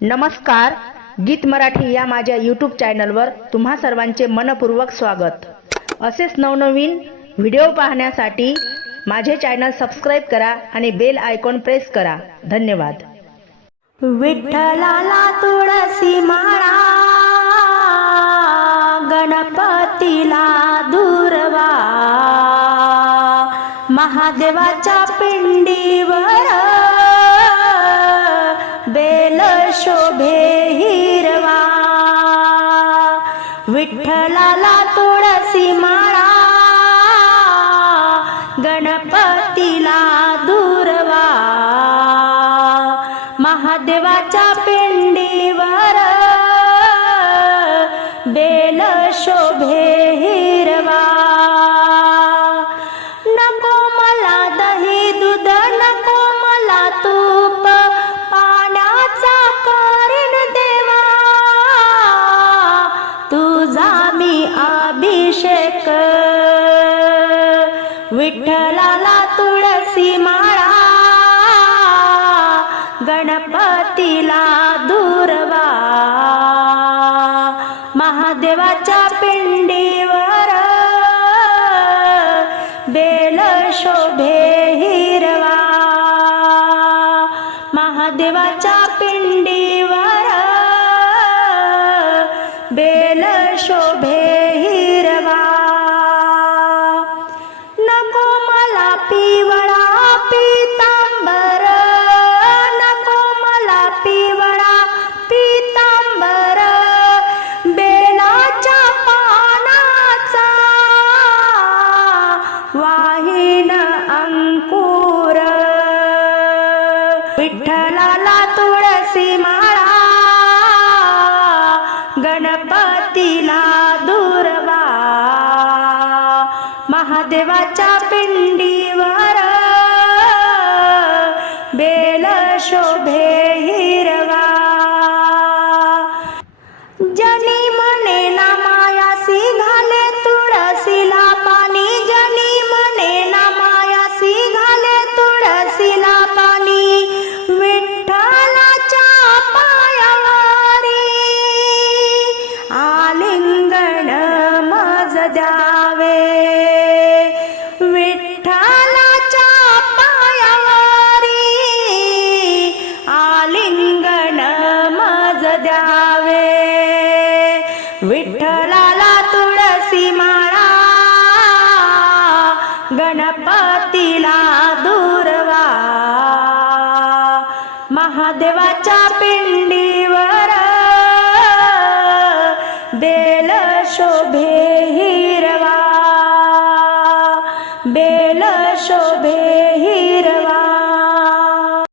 नमस्कार गीत मराठी या माझ्या यूट्यूब चॅनलवर तुम्हा सर्वांचे मनपूर्वक स्वागत. असेच नवनवीन व्हिडिओ पाहण्यासाठी माझे चॅनल सबस्क्राईब करा आणि बेल आयकॉन प्रेस करा. धन्यवाद. विठ्ठलाला तुळसी माळा गणपतीला दुर्वा महादेवाच्या पिंडीवर शोभे हिरवा. विठ्ठलाला तुळसी माळा. गणपतीला दुर्वा. महादेवाच्या पिंडीवर बेल शोभे शक विठ्ठलाला तुळसी माळा. गणपतीला दुर्वा महादेवाच्या पिंडीवर. बेल शोभे हिरवा. महादेवाच्या पिंडीवर. बेल शोभे महादेवाच्या पिंडीवर विठ्ठलाला तुळसी माळा गणपतीला दुर्वा शोभे हिरवा बेल शोभे